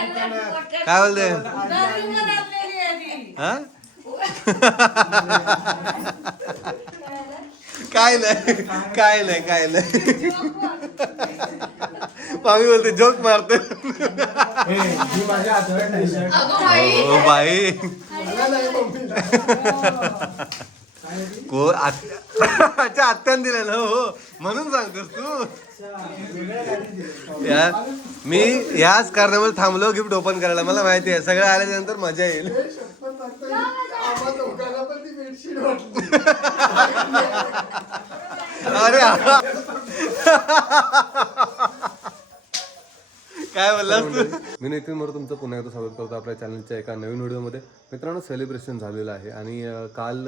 काय बोलते हा काय नाही काय नाही काय नाही मामी बोलते जोक मारते हो बाई को अच्छा आत्यान दिले ना हो म्हणून सांगतोस तू या मी याच कारणामुळे थांबलो गिफ्ट ओपन करायला मला माहिती आहे सगळं आल्यानंतर मजा येईल अरे काय बोललास तू मी नितीन मोरे तुमचं पुन्हा एकदा स्वागत करतो आपल्या चॅनलच्या एका नवीन व्हिडिओमध्ये मित्रांनो सेलिब्रेशन झालेलं आहे आणि काल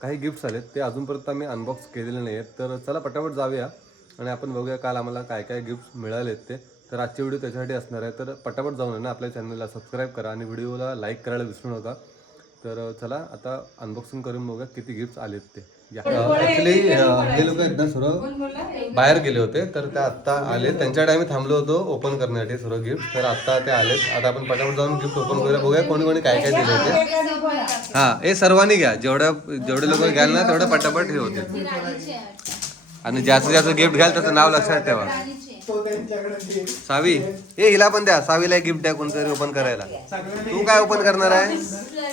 काही गिफ्ट्स आलेत ते अजूनपर्यंत आम्ही अनबॉक्स केलेले नाही आहेत तर चला पटापट जाऊया आणि आपण बघूया काल आम्हाला काय काय गिफ्ट्स मिळालेत ते तर आजची व्हिडिओ त्याच्यासाठी असणार आहे तर पटापट जाऊन ना आपल्या चॅनलला सबस्क्राईब करा आणि व्हिडिओला लाईक करायला विसरू नका तर चला आता अनबॉक्सिंग करून बघूया किती गिफ्ट्स आलेत ते ॲक्च्युली हे लोक एकदा सर्व बाहेर गेले होते तर ते आत्ता आले त्यांच्याकडे आम्ही थांबलो होतो ओपन करण्यासाठी सर्व गिफ्ट तर आत्ता ते आलेत आता आपण पटापट जाऊन गिफ्ट ओपन करूया बघूया कोणी कोणी काय काय दिले होते हा हे सर्वांनी घ्या जेवढे लोक घ्याल ना तेवढं पटापट हे होते आणि ज्याचं ज्याचं गिफ्ट घ्याल त्याचं नाव लक्षात ठेवा सावी हे हिला पण द्या सावीला एक गिफ्ट द्या कोणतरी ओपन करायला तू काय ओपन करणार आहे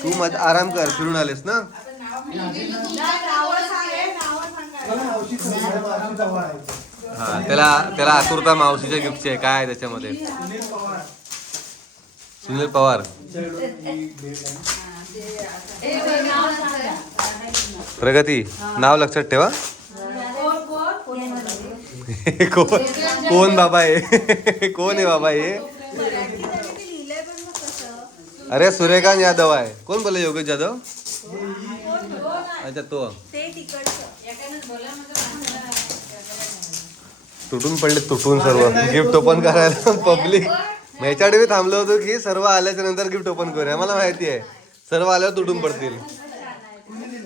तू मग आराम कर फिरून आलेस ना हा त्याला आतुरता मावशीच्या गिफ्टची आहे काय त्याच्यामध्ये सुनील पवार प्रगती नाव लक्षात ठेवा कोण बाबा आहे कोण आहे बाबा हे अरे सूर्यकांत यादव आहे कोण बोलले योगेश जाधव अच्छा तो तुटून पडले तुटून सर्व गिफ्ट ओपन करायला पब्लिक ह्याच्याकडे मी थांबलो होतो की सर्व आल्याच्या नंतर गिफ्ट ओपन करूया मला माहिती आहे सर्व आल्यावर तुटून पडतील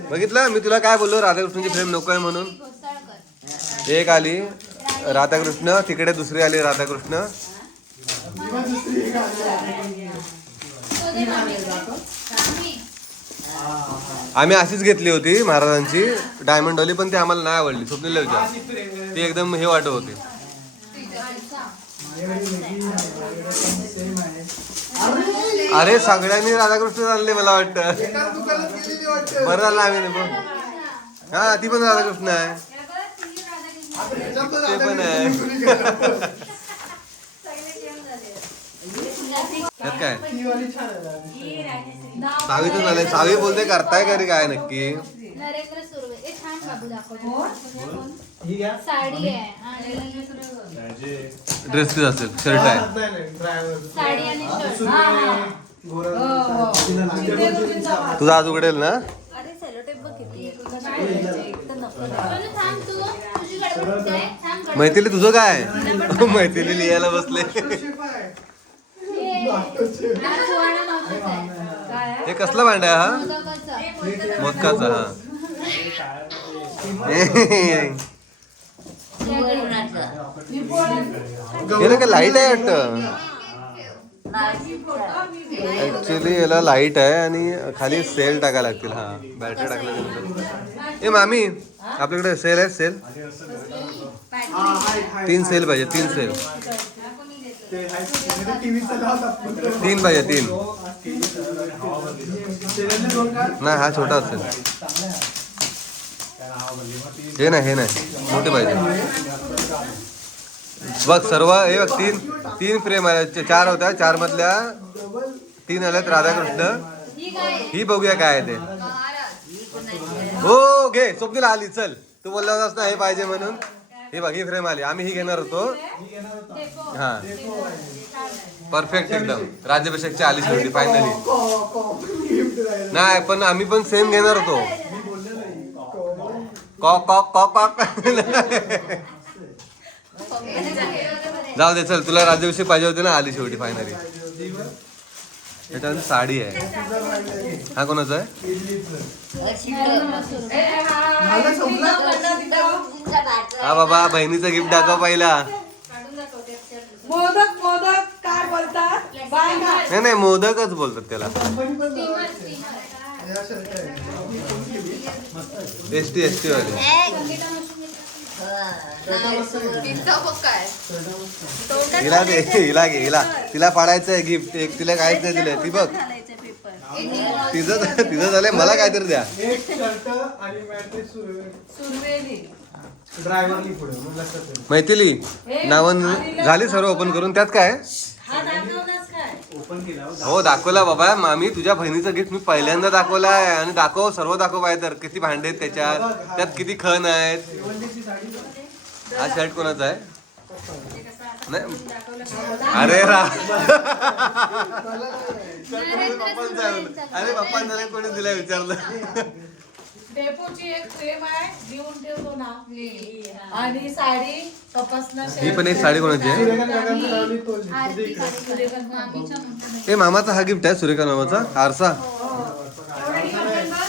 बघितलं मी तुला काय बोललो राधाकृष्णाची फ्रेम नको आहे म्हणून एक आली राधाकृष्ण तिकडे दुसरी आली राधाकृष्ण आम्ही अशीच घेतली होती महाराजांची डायमंड वाली पण ती आम्हाला नाही आवडली स्वप्नील विचार ती एकदम हे वाटत होती अरे सगळ्यांनी राधाकृष्ण आणले मला वाटतं बरं झालं आम्ही बघ हा ती पण राधाकृष्ण आहे ते पण आहे काय सावीच झालंय सावी बोलते करताय का रे काय नक्की ड्रेस किती असेल शर्ट आहे तुझा आज उघडेल ना मैथिली तुझं काय मैथिली लिहायला बसले हे कसला भांडा हा मोदकाचा हा हे काय लाईट आहे वाटतं ऍक्च्युली याला लाईट आहे आणि खाली सेल टाकायला लागतील हा बॅटरी टाकल्यानंतर ए मामी आपल्याकडे सेल आहे सेल 3 सेल पाहिजे 3 सेल 3 पाहिजे 3 नाही हा छोटा असेल हे नाही मोठे पाहिजे बघ सर्व हे बघ 3 फ्रेम आल्या 4 होत्या 4 मधल्या 3 आल्यात राधाकृष्ण ही बघूया काय आहे ते हो घे स्वप्नीला आली चल तू बोलला होतास ना हे पाहिजे म्हणून हे बघ ही फ्रेम आली आम्ही ही घेणार होतो हा परफेक्ट एकदम राज्याभिषेकची आली शेवटी फायनली नाही पण आम्ही पण सेम घेणार होतो कॉक कॉक कॉक कॉक जाऊ दे चल तुला राज्याभिषेक पाहिजे होते ना आली शेवटी फायनली त्याच्यामध्ये साडी आहे हा कोणाचा आहे हा बाबा बहिणीचं गिफ्ट दाखव पहिला मोदक मोदक काय बोलतात नाही नाही मोदकच बोलतात त्याला. एसटी वाले. हिला तिला पाडायचंय गिफ्ट. एक तिला काहीच नाही दिलंय. ती बघ तिचं झालंय. मला काहीतरी द्या. मैथिली नावन झाली सर्व ओपन करून. त्यात काय हो दाखवला बाबा. मामी तुझ्या बहिणीचं गिफ्ट मी पहिल्यांदा दाखवलाय. आणि दाखव सर्व दाखव बाय. तर किती भांडे आहेत त्याच्यात. त्यात किती खण आहेत. हा शर्ट कोणाचा आहे. नाही अरे अरे पप्पांना कोणी दिलाय विचारलं. डेपोची एक फ्रेम आहे घेऊन ठेवतो ना. आणि साडी तपासणार. ही पण एक साडी कोणाची आहे. हे मामाचा हा गिफ्ट आहे. सुरेखा मामाचा आरसा.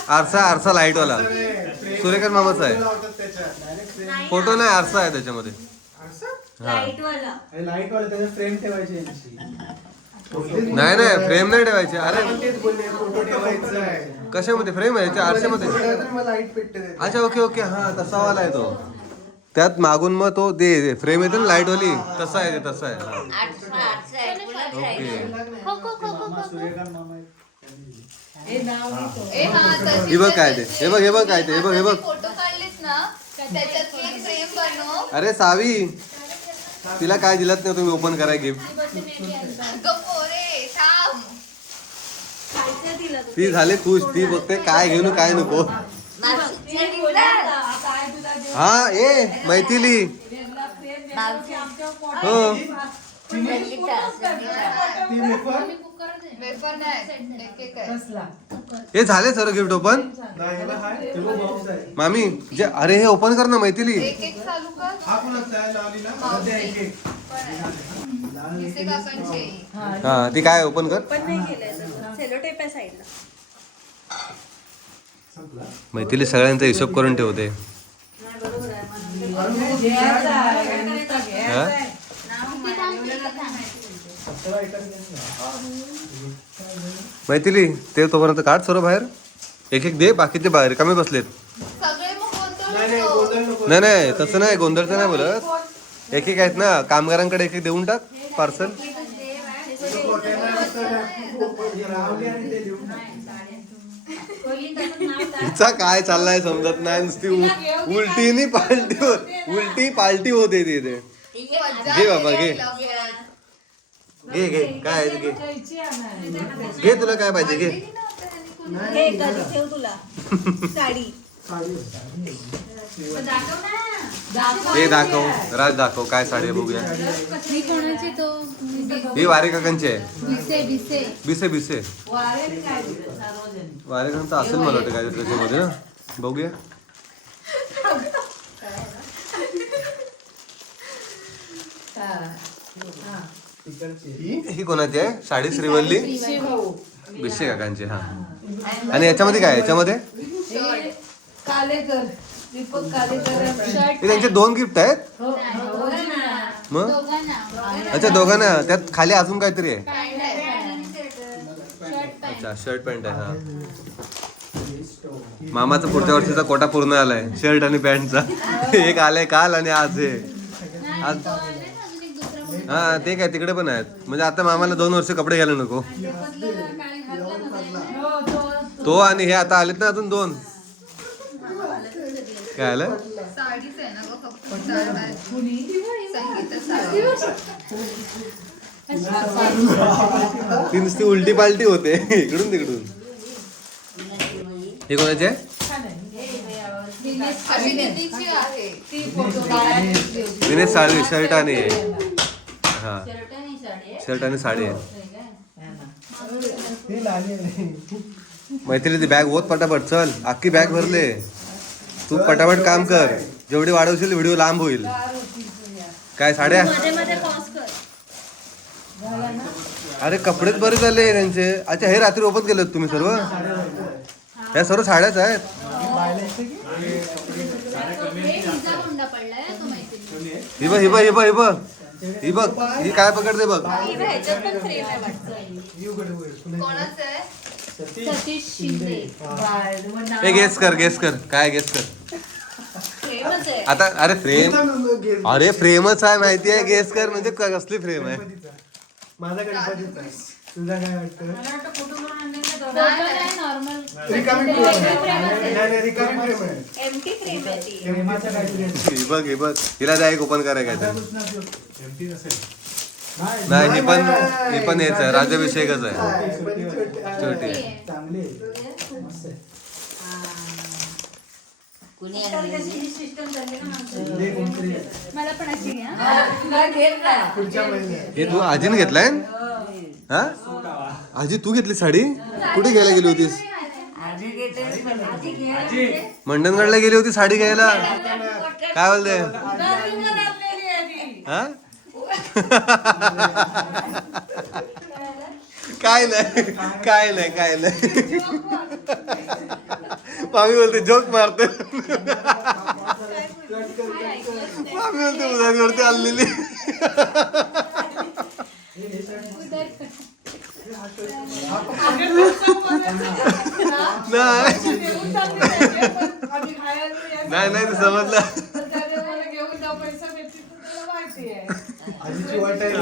आरसा लाईट वाला सुरेखा मामाचा आहे. फोटो नाही आरसा आहे त्याच्यामध्ये. नाही नाही फ्रेम नाही ठेवायची. अरे कशामध्ये फ्रेम आहे आरशामध्ये. अच्छा ओके हा तसा वाला आहे तो. त्यात मागून मग तो दे फ्रेम येते ना लाईट वाली. तसा आहे ते तसा आहे. ओके हे बघ काय ते. हे बघ काय ते. हे बघ अरे सावी तिला काय दिलत नाही तुम्ही ओपन कराय गिफ्ट. ती झाली खुश. ती बघते काय घेऊन काय नको. हा ए मैथिली हो हे झाले सर्व गिफ्ट ओपन. मामी जे अरे हे ओपन कर ना मैथिली. हा ती काय ओपन कर. मैथिली सगळ्यांचा हिशोब करून ठेवते. मैथिली ते तोपर्यंत काढ सर्व बाहेर. एक एक दे. बाकीचे बाहेर कमी बसलेत. नाही तसं नाही. गोंधळचं नाही बोलत. एक एक आहेत ना कामगारांकडे. एक एक देऊन टाक पार्सल. हिचा काय चाललाय समजत नाही. नुसती उलटी पालटी होते तिथे. घे बाबा घे काय घे तुला काय पाहिजे घे. हे दाखव राज दाखव काय साडी बघूया. ही वारे काकांची आहे. बिसे वारे काकांचा असेल मला वाटतं काय त्याच्यामध्ये ना. बघूया ही कोणाची आहे साडी. श्रीवल्ली बिशे काकांची. हा आणि याच्यामध्ये काय याच्यामध्ये त्यांचे 2 गिफ्ट आहेत. मग अच्छा दोघांना. त्यात खाली अजून काहीतरी आहे. अच्छा शर्ट पॅन्ट आहे. हा मामाचा पुढच्या वर्षीचा कोटा पूर्ण आलाय शर्ट आणि पॅन्टचा. एक आलाय काल आणि आज हे आज. हा ते काय तिकडे पण आहेत. म्हणजे आता मामाला 2 वर्ष कपडे घ्यायला नको. तो आणि हे आता आलेत ना अजून 2. काय आलं ती नुसती उलटी पालटी होते इकडून तिकडून. हे कोणाचे आहे. दिनेश साडी शर्ट आणि हा शर्ट आणि साडी आहे. मैत्रिणी ती बॅग होत पटापट. चल अख्खी बॅग भरले. तू पटापट काम कर. जेवढी वाढवशील व्हिडिओ लांब होईल. काय साड्या अरे कपडेच बरे झाले त्यांचे. अच्छा हे रात्री ओपन केलं तुम्ही सर्व. ह्या सर्व साड्याच आहेत. हिबा ही बघ, ही काय पकडते बघ. सतीश शिंदे. हे गेस कर काय गेस कर आता. अरे फ्रेम, अरे फ्रेमच आहे माहिती आहे. गेस कर म्हणजे कसली फ्रेम आहे. माझा गणपतीचा. तुझा काय वाटतं? नॉर्मल रिकामी फ्रेम आहे. नाही, रिकामी फ्रेम आहे. एमटी फ्रेम आहे ती. एमटीचा काहीतरी आहे. हे बघ हिला द्या एक ओपन करायला काय तर. एमटी नसेल. नाही ही पण हेच आहे, राज्याभिषेकच आहे. छोटी आहे. चांगली आहे. मस्त आहे. शिंदे कोणतरी आहे. मला पण अशी घ्या. पुढच्या महिन्यात. हे तू आजीने घेतलाय हा? आजी तू घेतली साडी? कुठे घ्यायला गेली होतीस? मंडणगडला गेली होती साडी घ्यायला. काय बोलते हा? काय नाही मामी बोलते जोक मारते. मामी बोलते उदारीवरती आलेली. नाही ते समजलं. आजीची वाट आहे.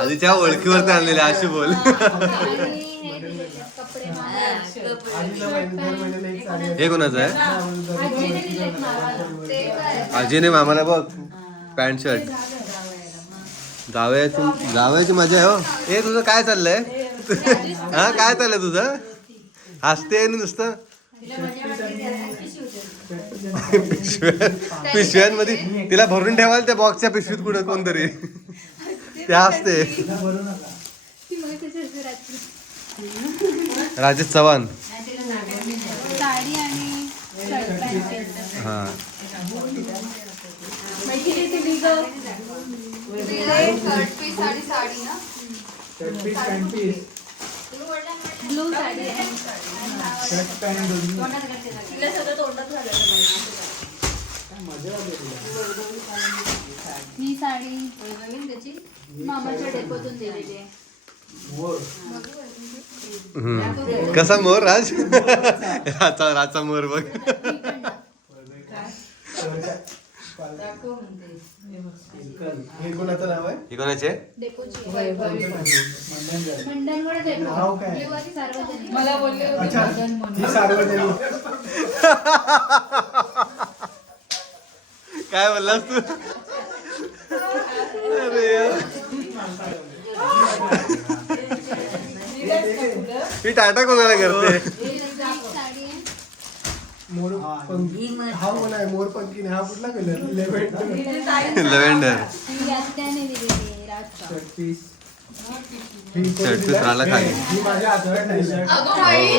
आधीच्या ओळखीवरती आणलेले अशी बोल. आजीला दर महिन्याला एक साडी आहे. हे कोणाचं आहे? आजीने मामाला बघ पॅन्ट शर्ट. जावयाची मजा आहे हो. हे तुझं काय चाललंय हा? काय चाललंय तुझं? हसते आणि नुसतं पिशव्यांमध्ये तिला भरून ठेवाल त्या बॉक्सच्या पिशवीत कुठं कोणतरी. ते हसते. राजेश चव्हाण साडी आणि शर्ट पॅन्ट. हा. Shirt piece, pant piece. Blue sari आहे. शर्ट पॅन्ट दोन्ही. ही साडी मामाच्या डेपोतून दिलेली आहे. मोर. कसा मोर राज? राचा मोर बघ. हे कोणाचं नाव आहे? ही कोणाचे? डेपोची मंडणगड. मंडणगड डेपो. नाव काय? ब्लू आणि सार्वजनिक. मला बोलले होते अच्छा, मदन म्हणून. ही सार्वजनिक. काय बोललास तू? अरे यार. ही टाटा कोणाला करते? साडी आहे. मोर पंखी. हा कोण आहे? मोर पंखी. हा कुठला कलर? लव्हेंडर. ही आत्याने दिलेली आहे. राजचा. Shirt piece. शर्ट पीस राहिला खाली. ही माझ्या हातात नाही शर्ट.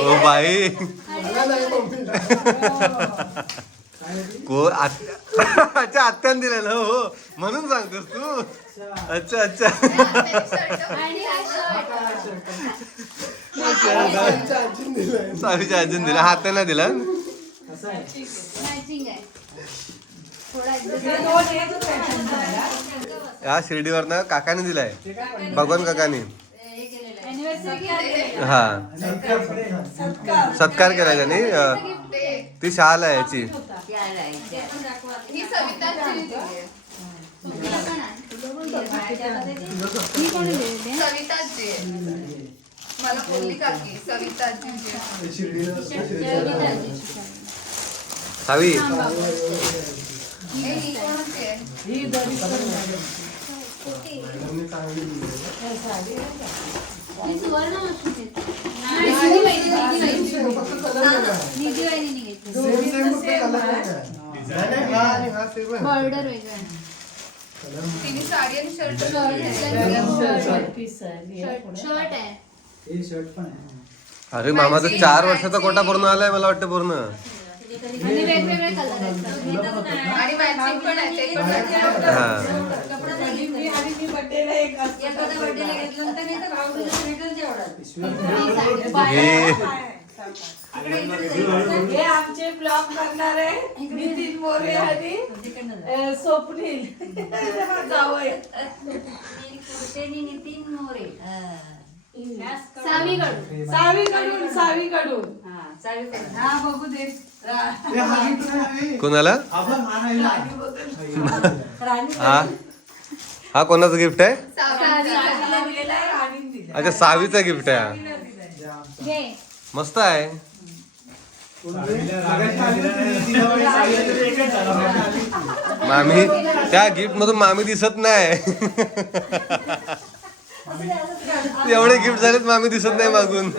ओ बाई मला नाही मम्मीला. अच्छा आत्यान दिलेलं हो म्हणून सांगतोस तू. अच्छा आणि हा शर्ट. आजीने दिलंय. सावीच्या आजीन दिला हाताने दिला. असं आहे. मॅचिंग आहे. थोडा या शिर्डीवरनं काकाने दिलाय. भगवान काकाने. अॅनिव्हर्सरी हा सत्कार केला त्यांनी. ती शाल आहे याची. ही कोणी दिलेली आहे? मला बोलली काकी सविताची शिर्डीला सावी ही कोणाची आहे? ही दरीकर मॅडमने चांगली दिली. ही सुवर्ण मशीन निधी वहिनी घेतली. सेम फक्त कलर नाही काय. नाही, हा आणि हा सेम आहे. बॉर्डर वेगळा आहे. तिने साडी आणि शर्ट शर्ट पीस आहे. शर्ट आहे. हे शर्ट पण आहे. अरे मामाचा 4 वर्षाचा कोटा पूर्ण आलाय मला वाटतं पूर्ण. आणि वेगवेगळे कलर असतात. आणि मॅचिंग पण आहे ते पण आहे. हा आणि मी बड्डेला एक असते. हे आमचे ब्लॉग करणारे नितीन मोरे आणि स्वप्नील जावई. नितीन मोरे सावीकडून हा बघू दे. कोणाला राणी हा हा कोणाचं गिफ्ट आहे? राणीला दिलेला आहे, राणीने दिला. अच्छा सावीचा गिफ्ट आहे हा. घे. मस्त आहे. मामी त्या गिफ्ट मधून मामी दिसत नाही. एवढे गिफ्ट झालेत मामी दिसत नाही मागून.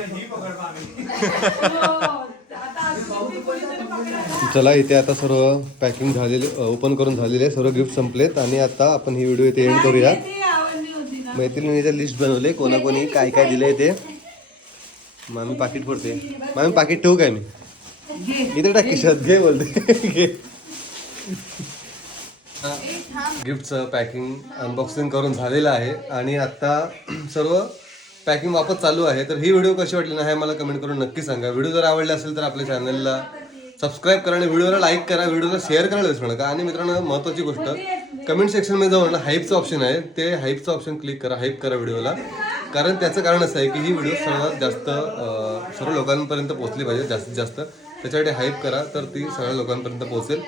चला इथे आता सर्व पॅकिंग झालेले ओपन करून झालेले सर्व गिफ्ट संपलेत आणि आता आपण ही व्हिडिओ इथे एंड करूया. ती आवडली होती ना. मैत्रिणीचे लिस्ट बनवले कोणाकोणी काय काय दिलंय ते. मामी पाकिट फोडते. मामी पाकिट ठेवू काय मी इथे टाक खिशात घे बोलते घे. गिफ्टचं पॅकिंग अनबॉक्सिंग करून झालेलं आहे आणि आता सर्व पॅकिंग वापस चालू आहे. तर ही व्हिडिओ कशी वाटली ना हे मला कमेंट करून नक्की सांगा. व्हिडिओ जर आवडला असेल तर आपल्या चॅनलला सबस्क्राईब करा आणि व्हिडिओला लाईक करा. व्हिडिओला शेअर करायला विसरू नका. आणि मित्रांनो महत्त्वाची गोष्ट कमेंट सेक्शनमध्ये जाऊन ना हाईपचं ऑप्शन आहे ते हाईपचं ऑप्शन क्लिक करा. हाईप करा व्हिडिओला. कारण त्याचं कारण असं आहे की ही व्हिडिओ सर्वात जास्त सर्व लोकांपर्यंत पोहोचली पाहिजे जास्तीत जास्त. त्याच्यासाठी हाईप करा तर ती सगळ्या लोकांपर्यंत पोहोचेल.